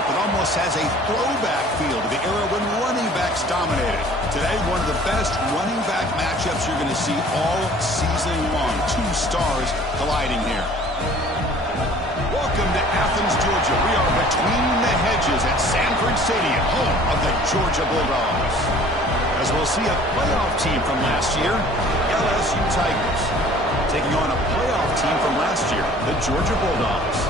matchup that almost has a throwback feel to the era when running backs dominated. Today, one of the best running back matchups you're going to see all season long. Two stars colliding here. Welcome to Athens, Georgia. We are between the hedges at Sanford Stadium, home of the Georgia Bulldogs. As we'll see a playoff team from last year, LSU Tigers, taking on a playoff team from last year, the Georgia Bulldogs.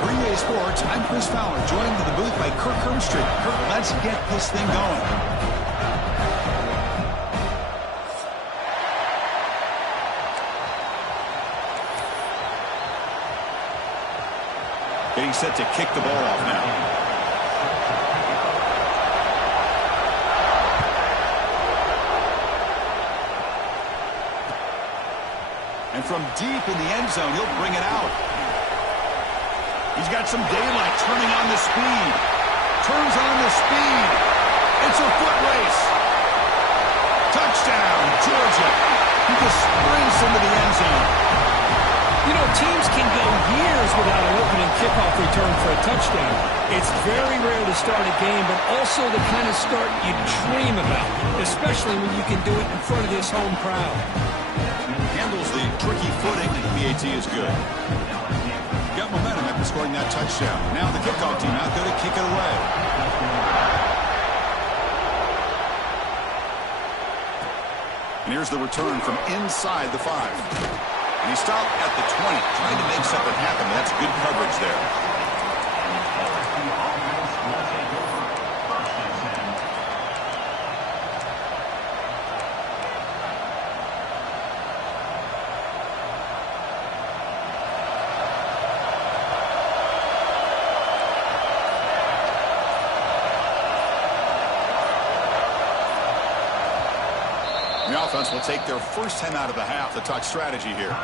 For EA Sports, I'm Chris Fowler, joined in the booth by Kirk Hermstreet. Kirk, let's get this thing going. Getting set to kick the ball off now. And from deep in the end zone, he'll bring it out. He's got some daylight, turning on the speed. Turns on the speed. It's a foot race. Touchdown, Georgia. He just sprints into the end zone. You know, teams can go years without an opening kickoff return for a touchdown. It's very rare to start a game, but also the kind of start you dream about, especially when you can do it in front of this home crowd. Handles the tricky footing. PAT is good. Got momentum after scoring that touchdown. Now the kickoff team out there to kick it away. And here's the return from inside the 5. And he stopped at the 20, trying to make something happen. That's good coverage there. The offense will take their first 10 out of the half to talk strategy here.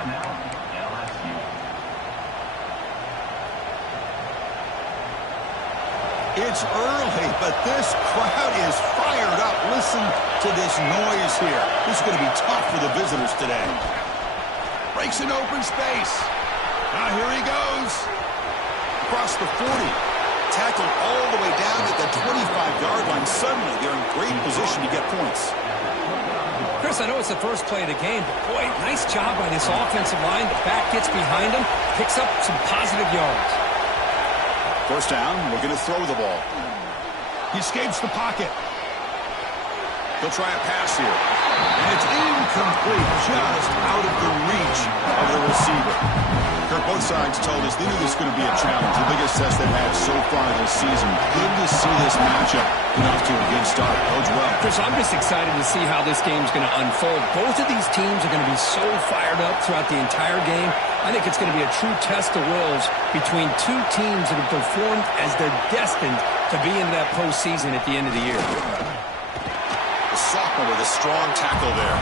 It's early, but this crowd is fired up. Listen to this noise here. This is going to be tough for the visitors today. Breaks an open space. Now here he goes. Across the 40. Tackled all the way down at the 25-yard line. Suddenly, they're in great position to get points. Chris, I know it's the first play of the game, but boy, nice job by this offensive line. The back gets behind him, picks up some positive yards. First down, we're going to throw the ball. He escapes the pocket. He'll try a pass here. And it's incomplete, just out of the reach of the receiver. Kirk, both sides told us they knew this was going to be a challenge, the biggest test they've had so far this season. Good to see this matchup get off to a good start. Bodes well. Chris, I'm just excited to see how this game's going to unfold. Both of these teams are going to be so fired up throughout the entire game. I think it's going to be a true test of wills between two teams that have performed as they're destined to be in that postseason at the end of the year. The sophomore with a strong tackle there.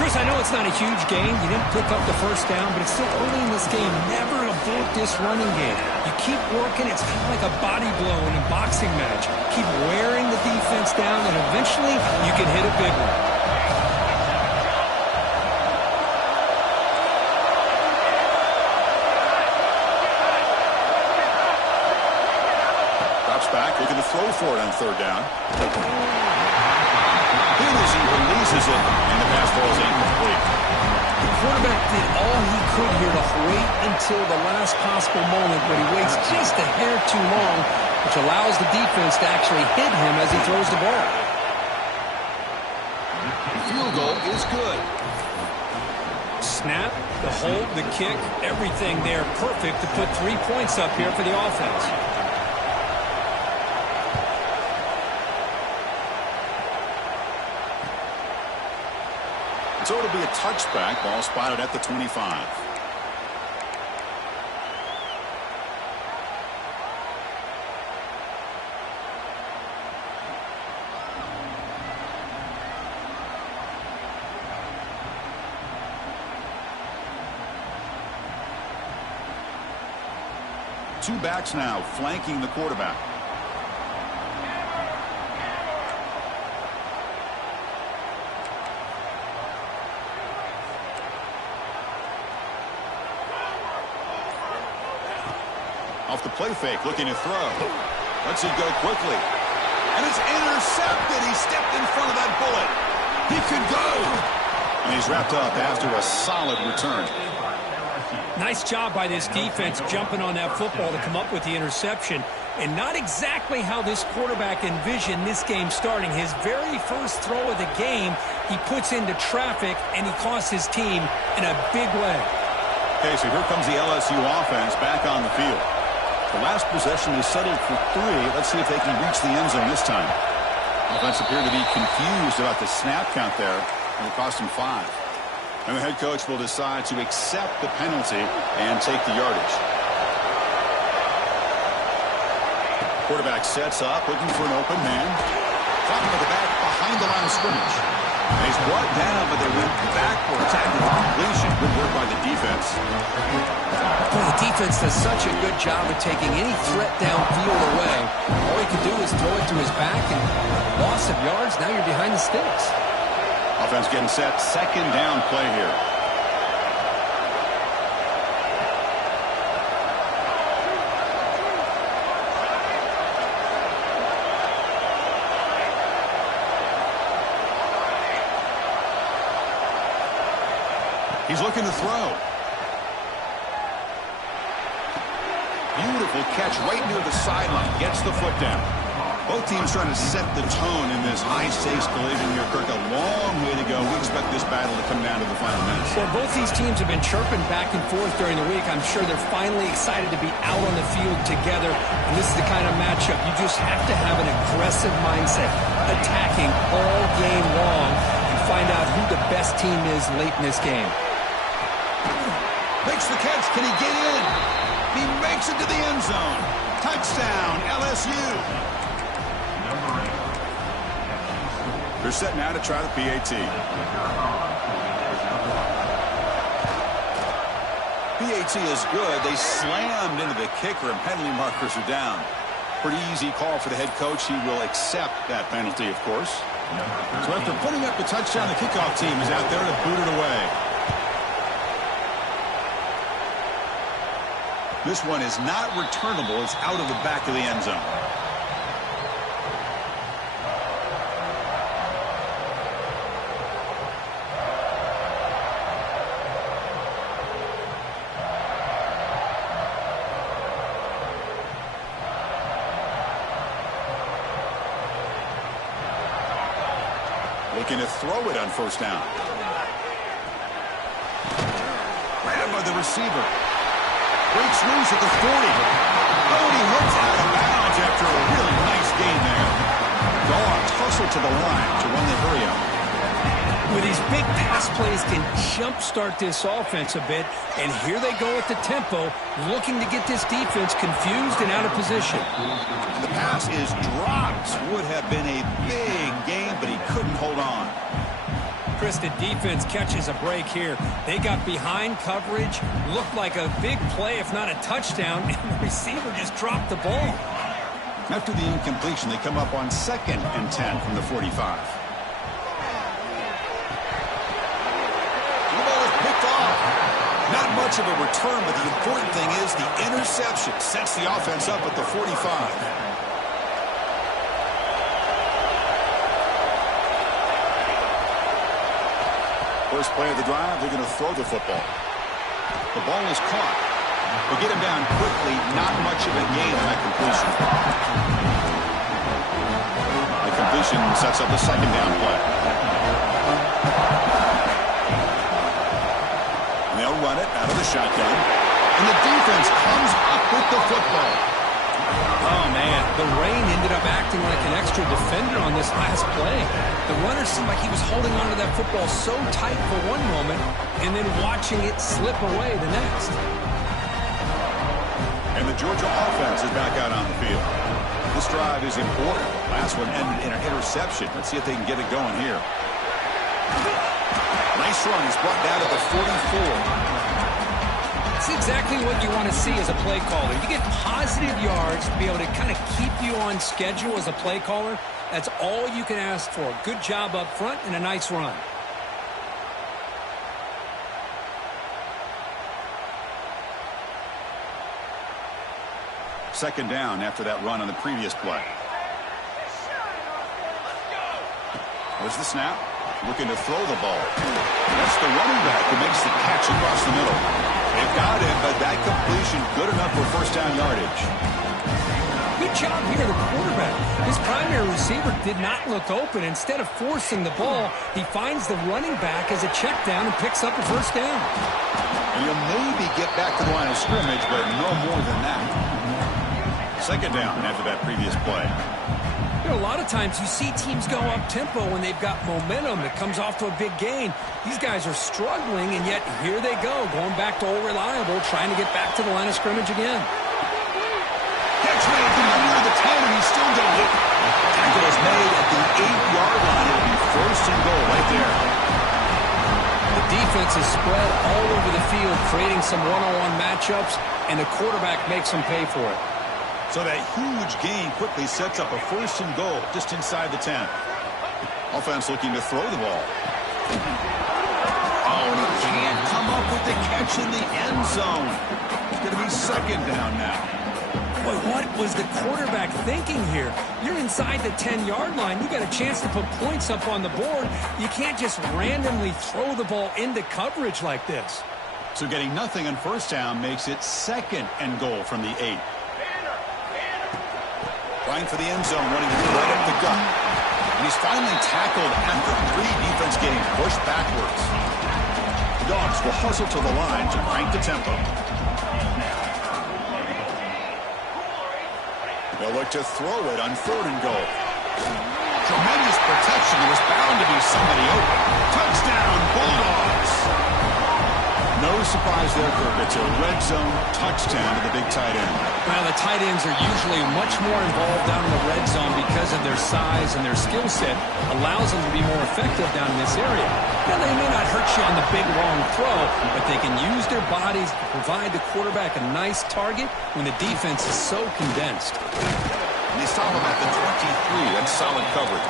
Chris, I know it's not a huge gain. You didn't pick up the first down, but it's still early in this game. Never abort this running game. You keep working. It's kind of like a body blow in a boxing match. Keep wearing the defense down, and eventually you can hit a big one. Drops back, looking to throw for it on third down. As he releases it, and the pass ball is incomplete. The quarterback did all he could here to wait until the last possible moment, but he waits just a hair too long, which allows the defense to actually hit him as he throws the ball. The field goal is good. Snap, the hold, the kick, everything there perfect to put 3 points up here for the offense. So it'll be a touchback. Ball spotted at the 25. Two backs now flanking the quarterback. Off the play fake, looking to throw. Lets it go quickly. And it's intercepted. He stepped in front of that bullet. He could go. And he's wrapped up after a solid return. Nice job by this defense jumping on that football to come up with the interception. And not exactly how this quarterback envisioned this game starting. His very first throw of the game, he puts into traffic, and he costs his team in a big way. Okay, so here comes the LSU offense back on the field. The last possession, they settled for 3. Let's see if they can reach the end zone this time. Offense appeared to be confused about the snap count there, and it cost him 5. And the head coach will decide to accept the penalty and take the yardage. Quarterback sets up, looking for an open man. Caught him at the back behind the line of scrimmage. And he's brought down, but they went backwards after the completion. Good work by the defense. Well, the defense does such a good job of taking any threat downfield away. All he can do is throw it to his back, and loss of yards, now you're behind the sticks. Offense getting set, second down play here. He's looking to throw. Beautiful catch right near the sideline. Gets the foot down. Both teams trying to set the tone in this high-stakes collision here. Kirk, a long way to go. We expect this battle to come down to the final minutes. Well, both these teams have been chirping back and forth during the week. I'm sure they're finally excited to be out on the field together. And this is the kind of matchup you just have to have an aggressive mindset, attacking all game long, and find out who the best team is late in this game. Makes the catch. Can he get in? He makes it to the end zone. Touchdown, LSU. They're set now to try the PAT. PAT is good. They slammed into the kicker, and penalty markers are down. Pretty easy call for the head coach. He will accept that penalty, of course. So after putting up the touchdown, the kickoff team is out there to boot it away. This one is not returnable. It's out of the back of the end zone. Looking to throw it on first down. Grabbed by the receiver. Breaks loose at the 40. Oh, he hooks out of bounds after a really nice gain there. Dogs hustle to the line to run the hurry up. With these big pass plays can jumpstart this offense a bit, and here they go at the tempo, looking to get this defense confused and out of position. The pass is dropped. Would have been a big gain, but he couldn't hold on. Chris, the defense catches a break here. They got behind coverage, looked like a big play, if not a touchdown, and the receiver just dropped the ball. After the incompletion, they come up on 2nd and 10 from the 45. The ball is picked off. Not much of a return, but the important thing is the interception sets the offense up at the 45. First play of the drive, they're going to throw the football. The ball is caught. They get him down quickly. Not much of a gain on that completion. The completion sets up the second down play. And they'll run it out of the shotgun. And the defense comes up with the football. Oh, man, the rain ended up acting like an extra defender on this last play. The runner seemed like he was holding onto that football so tight for one moment and then watching it slip away the next. And the Georgia offense is back out on the field. This drive is important. Last one ended in an interception. Let's see if they can get it going here. Nice run. He's brought down to the 44. That's exactly what you want to see as a play caller. You get positive yards to be able to kind of keep you on schedule as a play caller. That's all you can ask for. Good job up front and a nice run. second down after that run on the previous play. There's the snap. Looking to throw the ball. That's the running back who makes the catch across the middle. They've got it, but that completion good enough for first down yardage. Good job here, the quarterback. His primary receiver did not look open. Instead of forcing the ball, he finds the running back as a check down and picks up a first down. And you'll maybe get back to the line of scrimmage, but no more than that. Second down after that previous play. You know, a lot of times you see teams go up-tempo when they've got momentum that comes off to a big gain. These guys are struggling, and yet here they go, going back to old reliable, trying to get back to the line of scrimmage again. Catch made from near the 10, and he's still going. Tackle is made at the 8-yard line. It'll be first and goal right there. The defense is spread all over the field, creating some one-on-one matchups, and the quarterback makes them pay for it. So that huge gain quickly sets up a first and goal just inside the 10. Offense looking to throw the ball. Oh, and he can't come up with the catch in the end zone. It's going to be second down now. Boy, what was the quarterback thinking here? You're inside the 10-yard line. You got a chance to put points up on the board. You can't just randomly throw the ball into coverage like this. So getting nothing on first down makes it second and goal from the 8. Trying for the end zone, running right up the gut. And he's finally tackled after 3 defense getting pushed backwards. The Dogs will hustle to the line to crank the tempo. They'll look to throw it on third and goal. Tremendous protection. There was bound to be somebody open. Touchdown, Bulldogs! No surprise there, Kirk. It's a red zone touchdown to the big tight end. Well, the tight ends are usually much more involved down in the red zone because of their size and their skill set allows them to be more effective down in this area. Now, they may not hurt you on the big, long throw, but they can use their bodies to provide the quarterback a nice target when the defense is so condensed. And they stop him at the 23. That's solid coverage.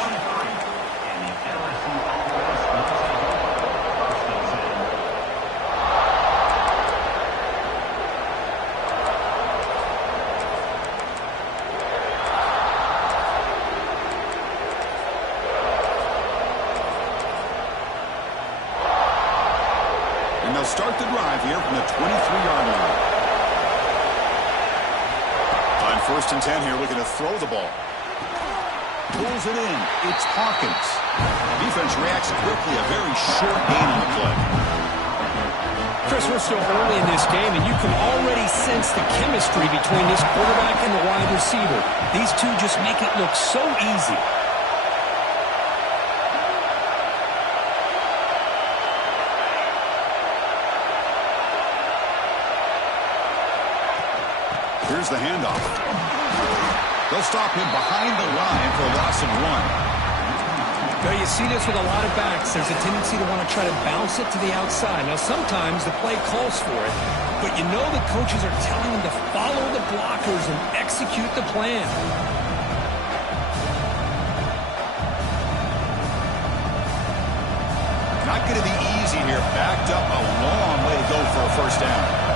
Start the drive here from the 23-yard line. On first and 10 here, looking to throw the ball. Pulls it in. It's Hawkins. Defense reacts quickly. A very short gain on the play. Chris, we're still early in this game, and you can already sense the chemistry between this quarterback and the wide receiver. These two just make it look so easy. Here's the handoff. They'll stop him behind the line for a loss of 1. Now, you see this with a lot of backs. There's a tendency to want to try to bounce it to the outside. Now, sometimes the play calls for it, but you know the coaches are telling them to follow the blockers and execute the plan. Not going to be easy here. Backed up a long way to go for a first down.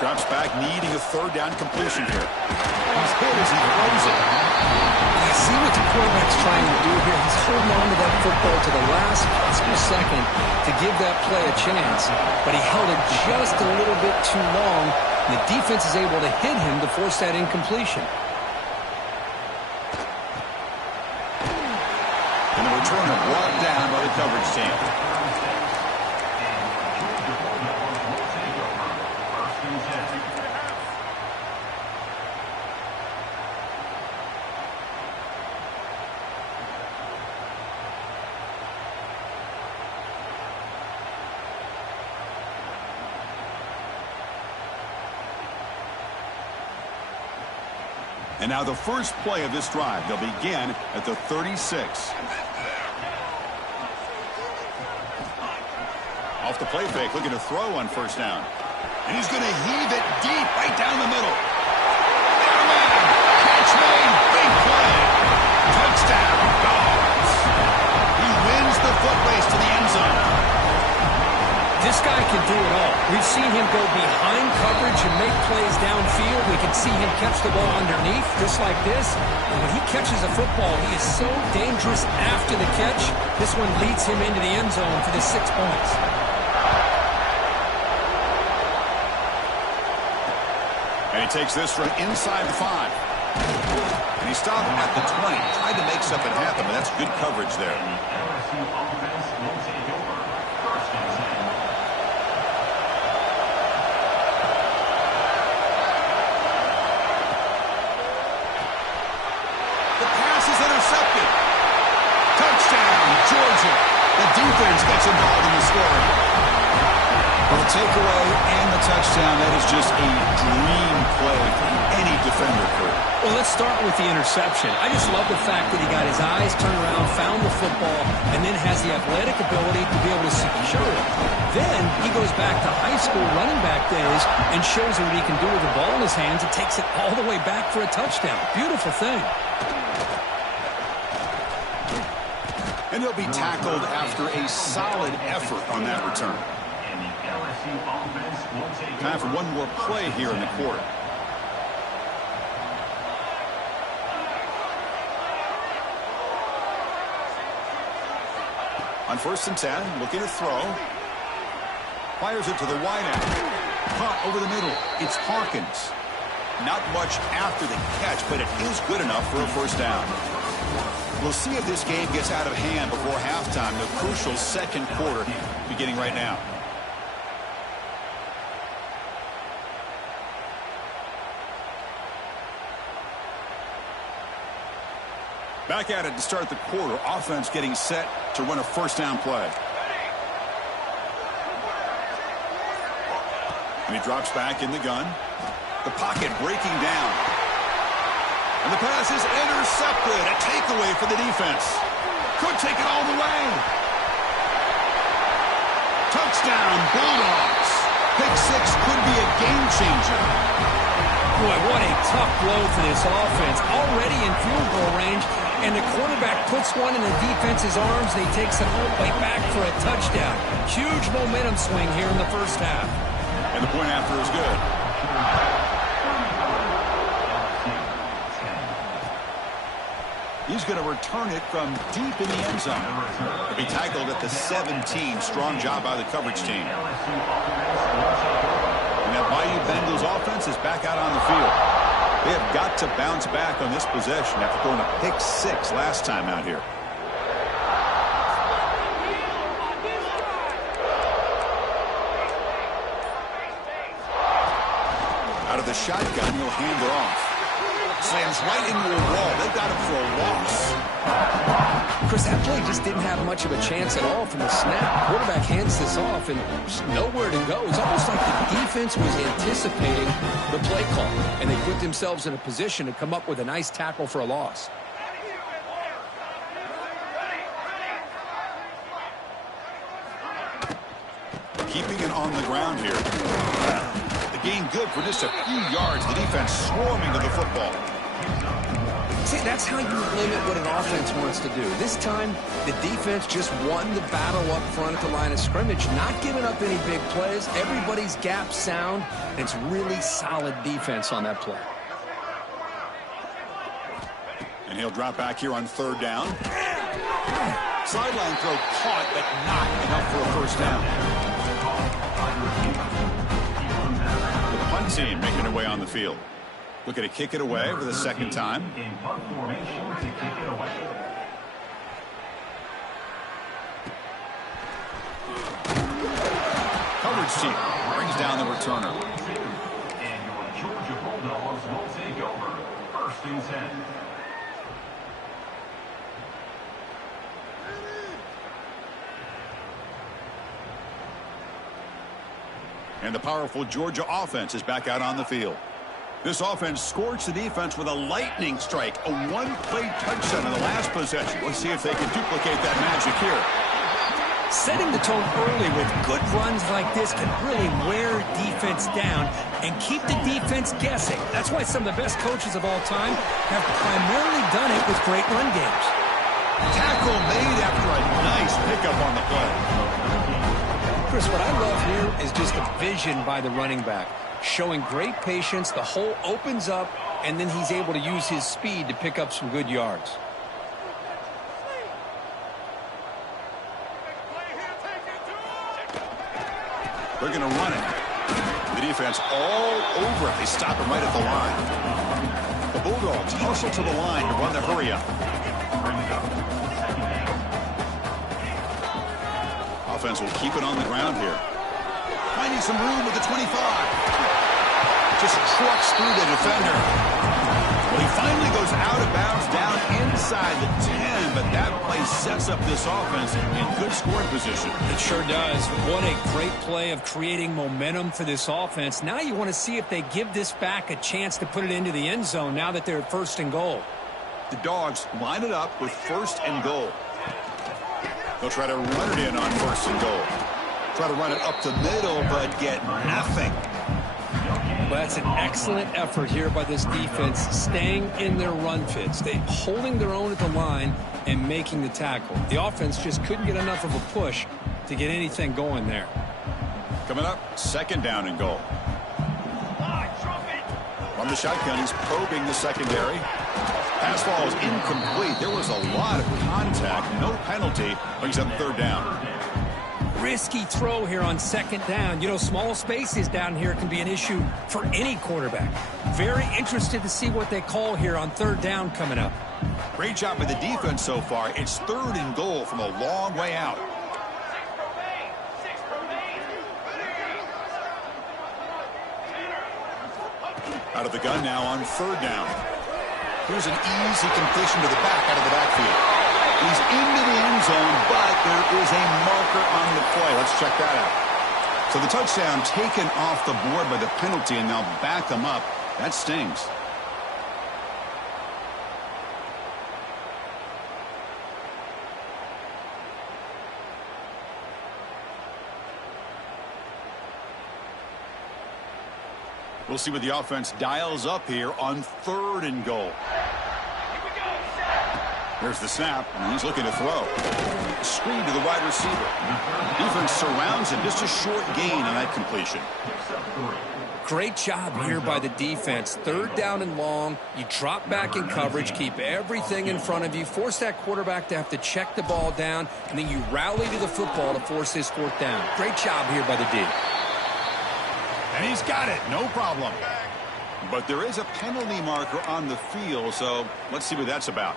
Drops back, needing a third down completion here. He's hit as he throws it. I see what the quarterback's trying to do here. He's holding on to that football to the last possible second to give that play a chance. But he held it just a little bit too long. And the defense is able to hit him to force that incompletion. And the returner brought down by the coverage team. And now the first play of this drive. They'll begin at the 36. Off the play fake, looking to throw on first down. And he's going to heave it deep right down the middle. go behind coverage and make plays downfield. We can see him catch the ball underneath, just like this. And when he catches a football, he is so dangerous after the catch. This one leads him into the end zone for the 6 points. And he takes this from inside the 5. And he stopped at the 20. Tried to make something happen, but that's good coverage there. LSU offense will take over. First and 10. The pass is intercepted. Touchdown, Georgia. The defense gets involved in the scoring. Well, the takeaway and the touchdown, that is just a dream play for any defender, Kurt. Well, let's start with the interception. I just love the fact that he got his eyes turned around, found the football, and then has the athletic ability to be able to secure it. Then he goes back to high school running back days and shows what he can do with the ball in his hands and takes it all the way back for a touchdown. Beautiful thing. And he'll be tackled after a solid effort on that return. Time for one more play here in the quarter. On 1st and 10, looking to throw. Fires it to the wideout. Caught over the middle. It's Hawkins. Not much after the catch, but it is good enough for a first down. We'll see if this game gets out of hand before halftime. The crucial second quarter beginning right now. Back at it to start the quarter. Offense getting set to run a first down play. And he drops back in the gun. The pocket breaking down. And the pass is intercepted. A takeaway for the defense. Could take it all the way. Touchdown, Bulldogs. Pick 6 could be a game changer. Boy, what a tough blow for this offense. Already in field goal range, and the quarterback puts one in the defense's arms, and he takes it all the way back for a touchdown. Huge momentum swing here in the first half. And the point after is good. He's going to return it from deep in the end zone. He'll be tackled at the 17. Strong job by the coverage team. And that Bayou Bengals offense is back out on the field. They have got to bounce back on this possession after throwing a pick 6 last time out here. Out of the shotgun, he'll hand it off. Slams right into a wall. They've got him for a loss. Chris, that play just didn't have much of a chance at all from the snap. Quarterback hands this off and just nowhere to go. It's almost like the defense was anticipating the play call, and they put themselves in a position to come up with a nice tackle for a loss. Keeping it on the ground here. The gain good for just a few yards. The defense swarming to the football. See, that's how you limit what an offense wants to do. This time, the defense just won the battle up front at the line of scrimmage, not giving up any big plays. Everybody's gap sound, and it's really solid defense on that play. And he'll drop back here on 3rd down. Sideline throw caught, but not enough for a first down. The punt team making their way on the field. Looking to kick it away for the second time. In punt formation to kick it away. Coverage team brings down the returner. And your Georgia Bulldogs will take over. 1st and 10. And the powerful Georgia offense is back out on the field. This offense scorched the defense with a lightning strike, a one-play touchdown in the last possession. Let's see if they can duplicate that magic here. Setting the tone early with good runs like this can really wear defense down and keep the defense guessing. That's why some of the best coaches of all time have primarily done it with great run games. Tackle made after a nice pickup on the play. Chris, what I love here is just the vision by the running back, showing great patience. The hole opens up, and then he's able to use his speed to pick up some good yards. They're going to run it. The defense all over it. They stop him right at the line. The Bulldogs hustle to the line to run the hurry up. Offense will keep it on the ground here. Finding some room with the 25. Just trucks through the defender. Well, he finally goes out of bounds down inside the 10, but that play sets up this offense in good scoring position. It sure does. What a great play of creating momentum for this offense. Now you want to see if they give this back a chance to put it into the end zone now that they're first and goal. The Dogs line it up with first and goal. They'll try to run it in on first and goal. Try to run it up the middle, but get nothing. Well, that's an excellent effort here by this defense, staying in their run fits. They holding their own at the line and making the tackle. The offense just couldn't get enough of a push to get anything going there. Coming up, second down and goal. From the shotgun, he's probing the secondary. Pass ball is incomplete. There was a lot of contact. No penalty. Brings up third down. Risky throw here on second down. You know, small spaces down here can be an issue for any quarterback. Very interested to see what they call here on third down coming up. Great job by the defense so far. It's third and goal from a long way out. Out of the gun now on third down. Here's an easy completion to the back out of the backfield. He's into the end zone, but there is a marker on the play. Let's check that out. So the touchdown taken off the board by the penalty, and they'll back them up. That stings. We'll see what the offense dials up here on third and goal. There's the snap, and he's looking to throw. Screen to the wide receiver. Defense surrounds him. Just a short gain on that completion. Great job here by the defense. Third down and long. You drop back in coverage, keep everything in front of you, force that quarterback to have to check the ball down, and then you rally to the football to force this fourth down. Great job here by the D. And he's got it. No problem. But there is a penalty marker on the field, so let's see what that's about.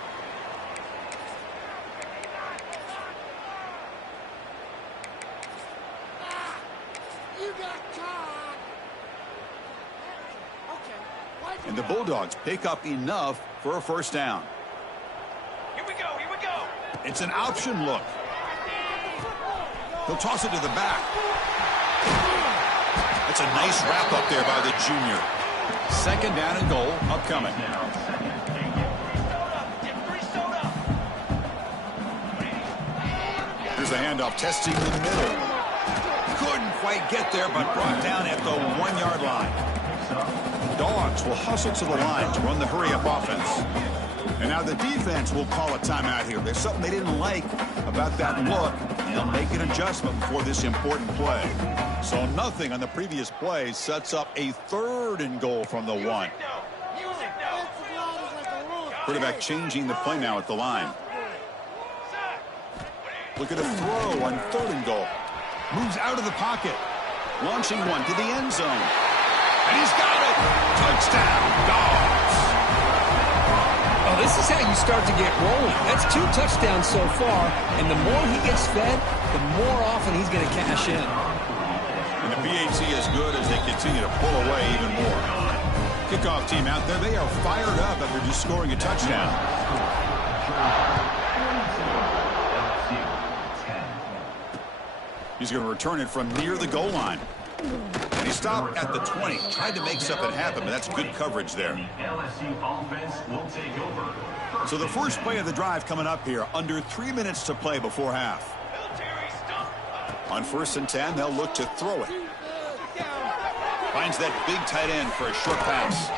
And the Bulldogs pick up enough for a first down. Here we go, here we go. It's an option look. He'll toss it to the back. That's a nice wrap up there by the junior. Second down and goal upcoming. Here's the handoff, testing the middle. Couldn't quite get there, but brought down at the 1 yard line. Dogs will hustle to the line to run the hurry-up offense. And now the defense will call a timeout here. There's something they didn't like about that look. They'll make an adjustment for this important play. So nothing on the previous play sets up a third and goal from the 1. Quarterback changing the play now at the line. Look at a throw on third and goal. Moves out of the pocket. Launching one to the end zone. And he's got it. Touchdown, Dogs. Oh, this is how you start to get rolling. That's 2 touchdowns so far, and the more he gets fed, the more often he's going to cash in. And the PAT is good as they continue to pull away even more. Kickoff team out there, they are fired up after just scoring a touchdown. He's going to return it from near the goal line. And he stopped at the 20. Tried to make something happen, but that's good coverage there. So the first play of the drive coming up here. Under 3 minutes to play before half. On first and 10, they'll look to throw it. Finds that big tight end for a short pass.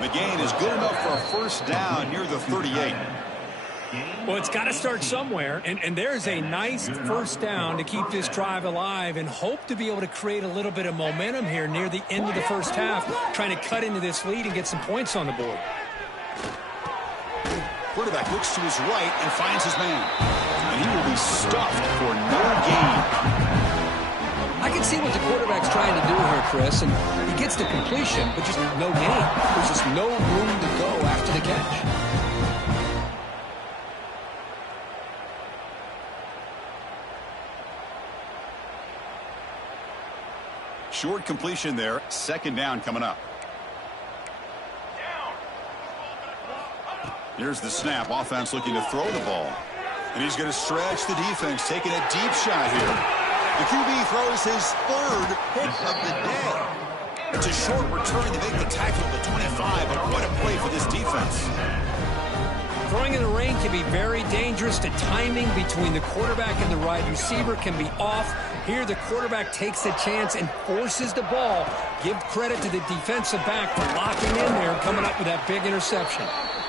The gain is good enough for a first down near the 38. Well, it's got to start somewhere, and there's a nice first down to keep this drive alive and hope to be able to create a little bit of momentum here near the end of the first half, trying to cut into this lead and get some points on the board. Quarterback looks to his right and finds his man. And he will be stuffed for no gain. I can see what the quarterback's trying to do here, Chris, and he gets the completion, but just no gain. There's just no room to go after the catch. Short completion there. Second down coming up. Here's the snap. Offense looking to throw the ball. And he's going to stretch the defense, taking a deep shot here. The QB throws his third hit of the day. It's a short return to make the tackle at the 25, but what a play for this defense. Throwing in the rain can be very dangerous. The timing between the quarterback and the wide receiver can be off. Here the quarterback takes a chance and forces the ball. Give credit to the defensive back for locking in there and coming up with that big interception.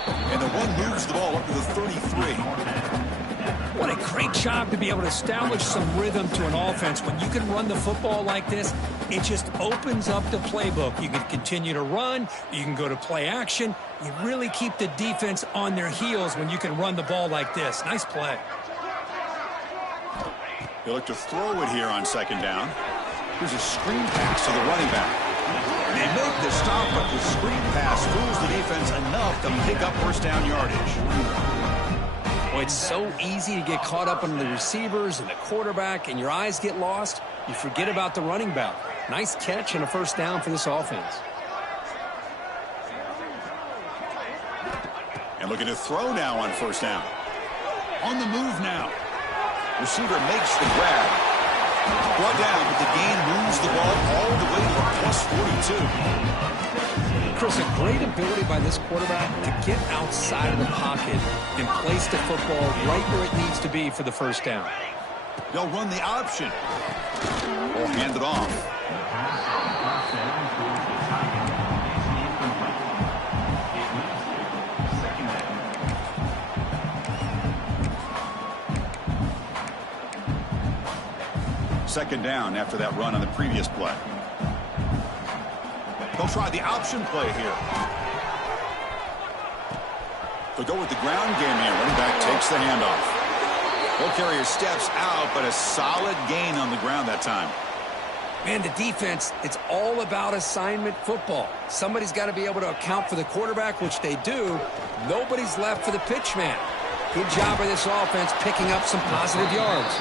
And the one moves the ball up to the 33. What a great job to be able to establish some rhythm to an offense. When you can run the football like this, it just opens up the playbook. You can continue to run. You can go to play action. You really keep the defense on their heels when you can run the ball like this. Nice play. They look to throw it here on second down. Here's a screen pass to the running back. They make the stop, but the screen pass fools the defense enough to pick up first down yardage. Well, it's so easy to get caught up on the receivers and the quarterback, and your eyes get lost. You forget about the running back. Nice catch and a first down for this offense. And looking to throw now on first down. On the move now. Receiver makes the grab. Brought down, but the gain moves the ball all the way to the plus 42. Chris, a great ability by this quarterback to get outside of the pocket and place the football right where it needs to be for the first down. They'll run the option. Or hand it off. Second down after that run on the previous play. They'll try the option play here. They'll go with the ground game here. Running back takes the handoff. Ball carrier steps out, but a solid gain on the ground that time. Man, the defense, it's all about assignment football. Somebody's got to be able to account for the quarterback, which they do. Nobody's left for the pitch man. Good job by this offense picking up some positive yards.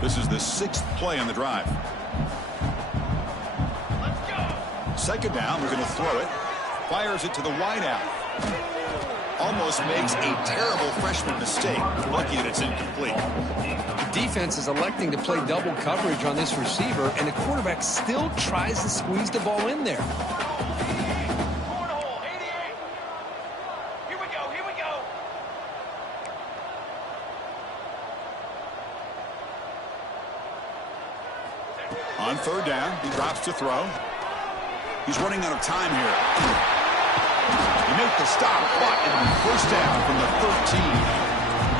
This is the sixth play on the drive. Second down, we're going to throw it. Fires it to the wideout. Almost makes a terrible freshman mistake. Lucky that it's incomplete. The defense is electing to play double coverage on this receiver, and the quarterback still tries to squeeze the ball in there. On third down, he drops to throw. He's running out of time here. He make the stop, but it'll be first down from the 13.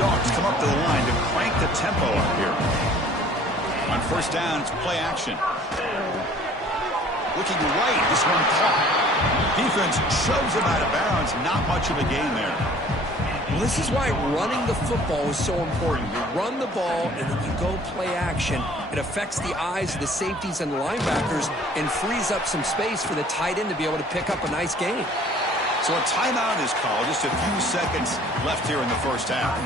Dogs come up to the line to crank the tempo up here. On first down, it's play action. Looking right, this one caught. Defense shoves him out of bounds. Not much of a gain there. Well, this is why running the football is so important. You run the ball, and then you go play action. It affects the eyes of the safeties and the linebackers and frees up some space for the tight end to be able to pick up a nice gain. So a timeout is called. Just a few seconds left here in the first half.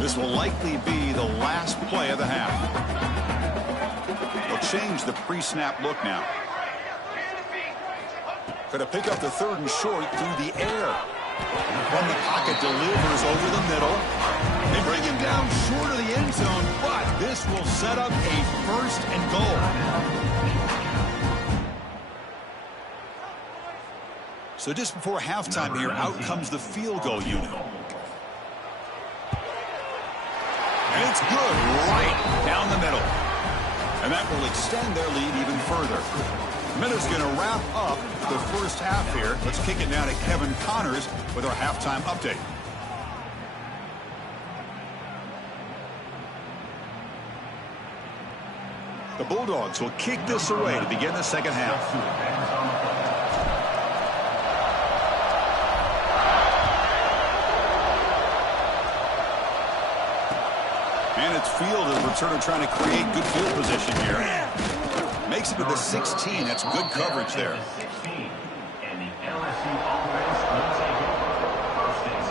This will likely be the last play of the half. They'll change the pre-snap look now. Going to pick up the third and short through the air. From the pocket, delivers over the middle. They bring him down short of the end zone, but this will set up a first and goal. So just before halftime here, out comes the field goal unit. And it's good right down the middle. And that will extend their lead even further. Miller's going to wrap up the first half here. Let's kick it now to Kevin Connors with our halftime update. The Bulldogs will kick this away to begin the second half. And it's Field, the returner, trying to create good field position here. Makes it to the 16. That's good coverage there. And the LSU offense will take over. 1st and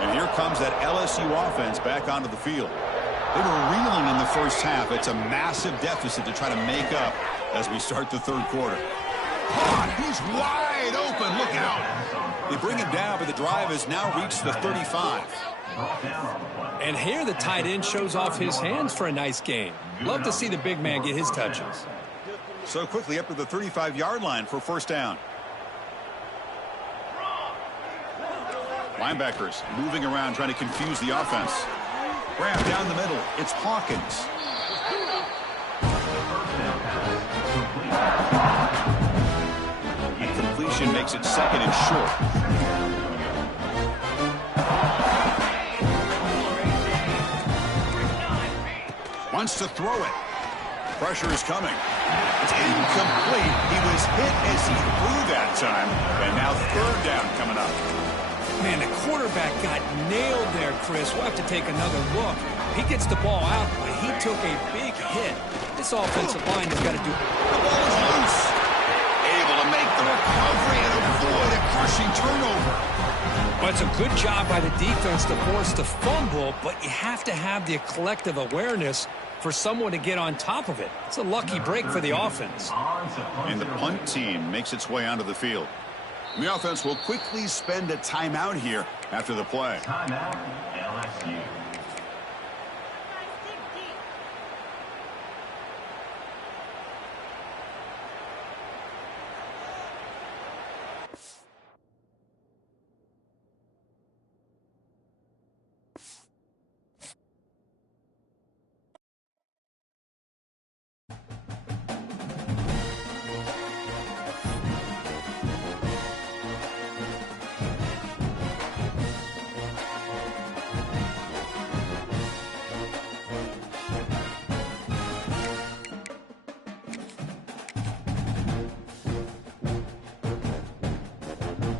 10. And here comes that LSU offense back onto the field. They were reeling in the first half. It's a massive deficit to try to make up as we start the third quarter. He's wide open. Look out. They bring him down, but the drive has now reached the 35. And here the tight end shows off his hands for a nice gain. Love to see the big man get his touches. So quickly up to the 35-yard line for first down. Linebackers moving around trying to confuse the offense. Grab down the middle. It's Hawkins. Completion makes it second and short. Wants to throw it. Pressure is coming. It's incomplete. He was hit as he threw that time. And now third down coming up. Man, the quarterback got nailed there, Chris. We'll have to take another look. He gets the ball out, but he took a big hit. This offensive line has got to do... The ball is loose. Able to make the recovery and avoid a crushing turnover. Well, it's a good job by the defense to force the fumble, but you have to have the collective awareness for someone to get on top of it. It's a lucky break for the offense. And the punt team makes its way onto the field. The offense will quickly spend a timeout here after the play. Timeout, LSU.